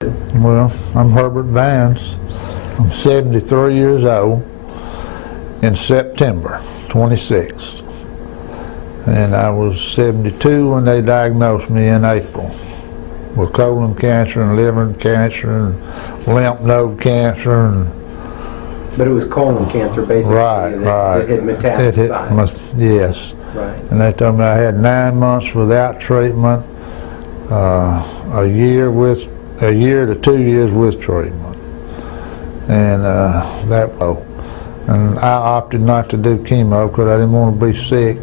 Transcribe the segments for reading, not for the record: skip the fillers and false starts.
Well, I'm Herbert Vance. I'm 73 years old in September 26th. And I was 72 when they diagnosed me in April with colon cancer and liver cancer and lymph node cancer. But it was colon cancer, basically, that had metastasized. Yes. Right. And they told me I had 9 months without treatment, a year to 2 years with treatment. And and I opted not to do chemo because I didn't want to be sick.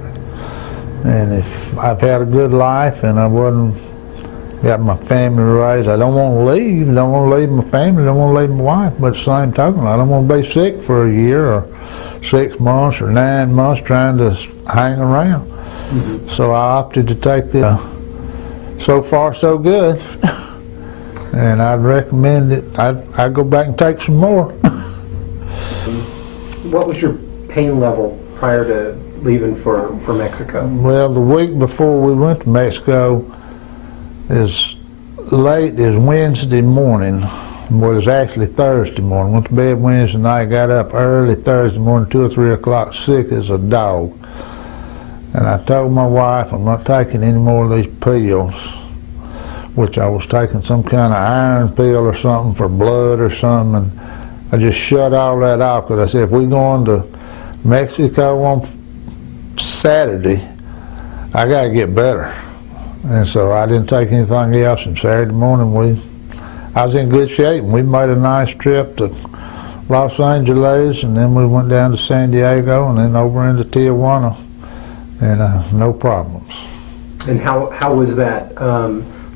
And if I've had a good life and I wasn't got my family raised, I don't want to leave. Don't want to leave my family. Don't want to leave my wife. But at the same token, I don't want to be sick for a year or 6 months or 9 months trying to hang around. Mm-hmm. So I opted to take this. So far, so good. And I'd recommend it. I'd go back and take some more. What was your pain level prior to leaving for Mexico? Well, the week before we went to Mexico, as late as Wednesday morning, well, it was actually Thursday morning. Went to bed Wednesday night, got up early Thursday morning, 2 or 3 o'clock, sick as a dog. And I told my wife, I'm not taking any more of these pills, which I was taking some kind of iron pill or something for blood or something. And I just shut all that off because I said, if we're going to Mexico on Saturday, I got to get better. And so I didn't take anything else. And Saturday morning, I was in good shape, and we made a nice trip to Los Angeles, and then we went down to San Diego, and then over into Tijuana, and no problems. And how was that,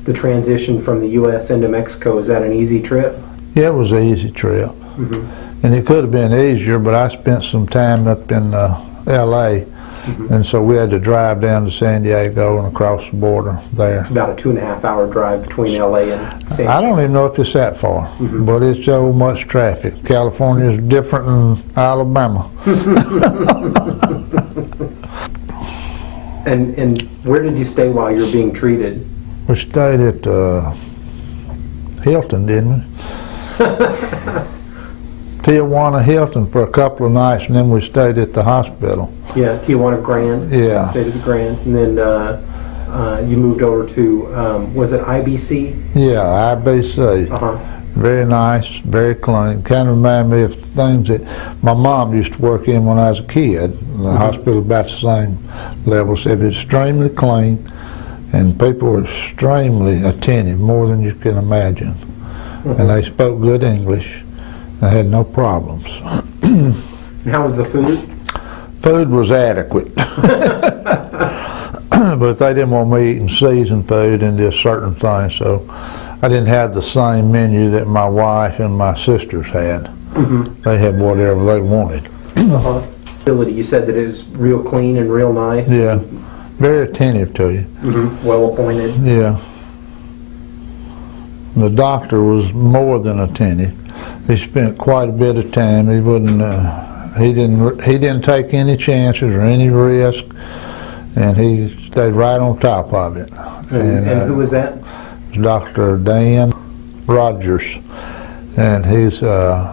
the transition from the U.S. into Mexico? Is that an easy trip? Yeah, it was an easy trip. Mm-hmm. And it could have been easier, but I spent some time up in L.A., mm-hmm. and so we had to drive down to San Diego and across the border there. About a 2.5 hour drive between L.A. and San Diego. I don't even know if it's that far, mm-hmm. but it's so much traffic. California is different than Alabama. And where did you stay while you were being treated? We stayed at Hilton, didn't we? Tijuana Hilton for a couple of nights, and then we stayed at the hospital. Yeah, Tijuana Grand. Yeah. Stayed at the Grand, and then you moved over to, was it IBC? Yeah, IBC. Uh-huh. Very nice, very clean. Kind of remind me of things that my mom used to work in when I was a kid. The mm-hmm. hospital about the same level. So it was extremely clean, and people were extremely attentive, more than you can imagine. Mm-hmm. And they spoke good English. I had no problems. And how was the food? Food was adequate. But they didn't want me eating seasoned food and just certain things, so I didn't have the same menu that my wife and my sisters had. Mm-hmm. They had whatever they wanted. Uh-huh. You said that it was real clean and real nice. Yeah, very attentive to you. Mm-hmm. Well appointed. Yeah. The doctor was more than attentive. He spent quite a bit of time. He wouldn't. He didn't take any chances or any risk, and he stayed right on top of it. And who was that? Dr. Dan Rogers, and he's a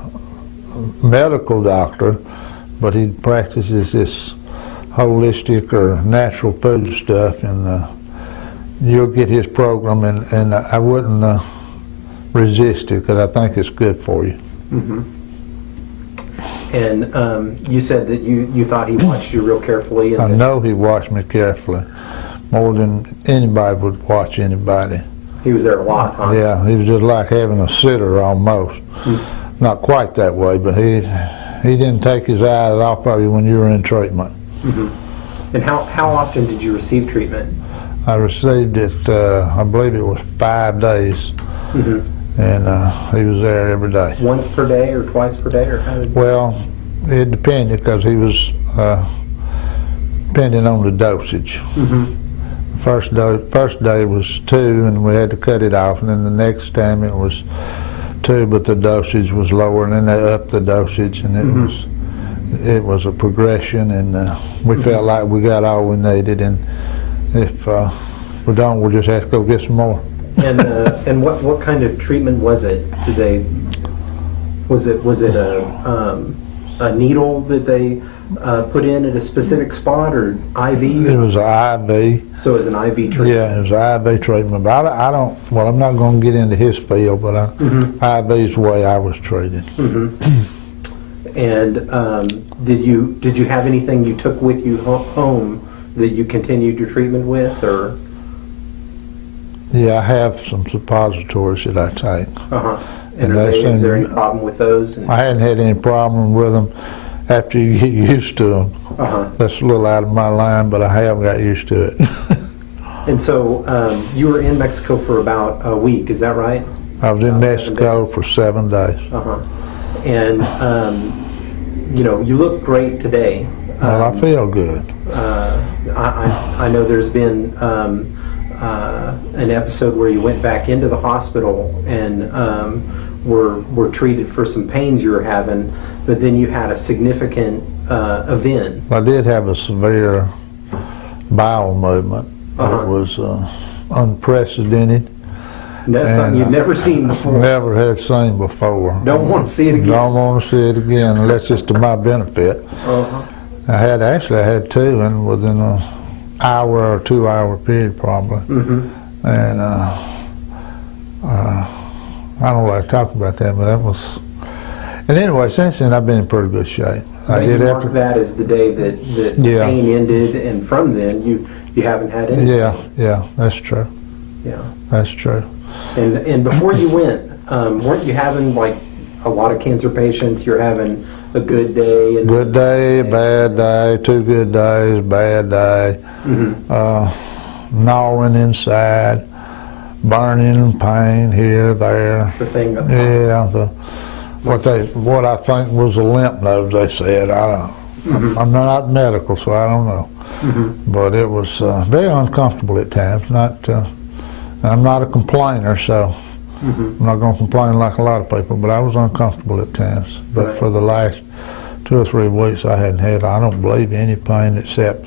medical doctor, but he practices this holistic or natural food stuff, and you'll get his program, and I wouldn't resist it because I think it's good for you. Mm-hmm. And you said that you thought he watched you real carefully. And I know he watched me carefully, more than anybody would watch anybody. He was there a lot, huh? Yeah, he was just like having a sitter almost. Mm-hmm. Not quite that way, but he didn't take his eyes off of you when you were in treatment. Mm-hmm. And how often did you receive treatment? I received it, I believe it was 5 days. Mm-hmm. And he was there every day. Once per day or twice per day, or how did? Well, it depended because he was depending on the dosage. Mm-hmm. The first day was 2, and we had to cut it off, and then the next time it was 2, but the dosage was lower, and then they upped the dosage, and it was a progression, and we mm-hmm. felt like we got all we needed, and if we don't, we'll just have to go get some more. And what kind of treatment was it? Was it a needle that they put in at a specific spot, or IV? It was an IV. So it was an IV treatment. Yeah, it was an IV treatment. But I don't. Well, I'm not going to get into his field, but IV is the way I was treated. And did you have anything you took with you home that you continued your treatment with, or? Yeah, I have some suppositories that I take. And is there any problem with those? I hadn't had any problem with them after you get used to them. That's a little out of my line, but I have got used to it. And so you were in Mexico for about a week, is that right? I was in Mexico for 7 days. And you know, you look great today. Well, I feel good. I know there's been an episode where you went back into the hospital and were treated for some pains you were having, but then you had a significant event. I did have a severe bowel movement. It was unprecedented. That's something you've never seen before. Never had seen before. Don't want to see it again. Don't want to see it again unless it's to my benefit. I had two, and within an hour or 2 hour period probably. And I don't like to talk about that, but that was. And anyway, since then I've been in pretty good shape. I did mark that as the day that the pain ended, and from then you haven't had any. Yeah, that's true. Yeah, that's true. And before you went, weren't you having like a lot of cancer patients? You're having a good day, and good day, bad day, 2 good days, bad day, gnawing inside, burning pain here, there. The thing. Yeah, what I think was a lymph node. They said I'm not medical, so I don't know. But it was very uncomfortable at times. I'm not a complainer, so I'm not going to complain like a lot of people, but I was uncomfortable at times. But for the last 2 or 3 weeks, I don't believe, any pain except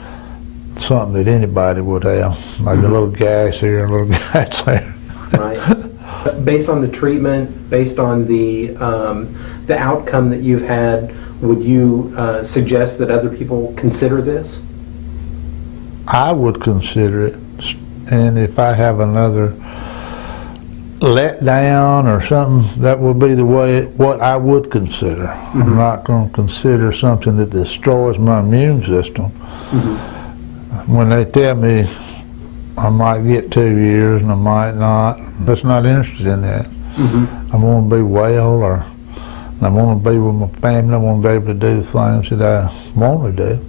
something that anybody would have, like a little gas here, a little gas there. Right. Based on the treatment, based on the outcome that you've had, would you suggest that other people consider this? I would consider it. And if I have another letdown or something, that would be what I would consider. I'm not going to consider something that destroys my immune system. When they tell me I might get 2 years and I might not, I'm just not interested in that. I want to be well, or I want to be with my family. I want to be able to do the things that I want to do.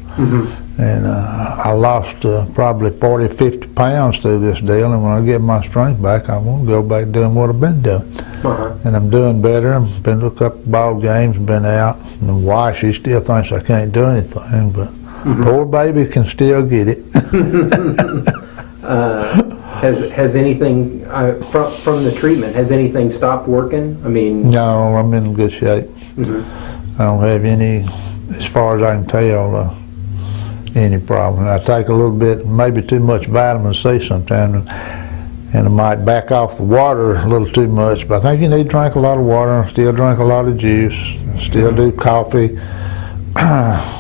And I lost probably 40, 50 pounds through this deal, and when I get my strength back, I want to go back doing what I've been doing. And I'm doing better. I've been to a couple ball games, been out. And why she still thinks I can't do anything, but poor baby can still get it. Has anything from the treatment, has anything stopped working? I mean, no, I'm in good shape. I don't have any, as far as I can tell, any problem. I take a little bit, maybe too much vitamin C sometimes, and I might back off the water a little too much, but I think you need to drink a lot of water, still drink a lot of juice, still do coffee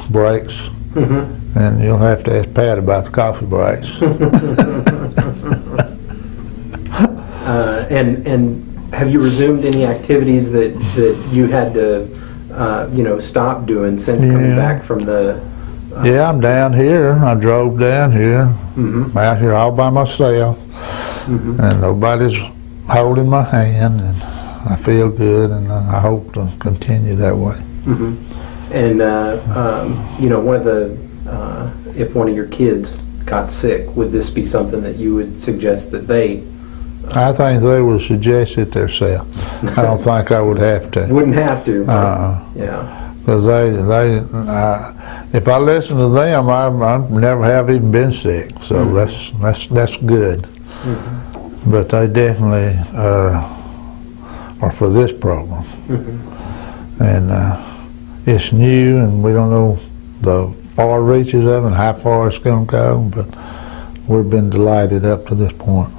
breaks, and you'll have to ask Pat about the coffee breaks. And have you resumed any activities that you had to stop doing since coming back from the yeah, I'm down here. I drove down here, out here all by myself, and nobody's holding my hand, and I feel good, and I hope to continue that way. And one of the if one of your kids got sick, would this be something that you would suggest that they? I think they would suggest it themselves. I don't think I would have to. Wouldn't have to. Yeah. Because if I listen to them, I never have even been sick. So that's good. But they definitely are for this problem. And it's new, and we don't know the far reaches of it and how far it's going to go. But we've been delighted up to this point.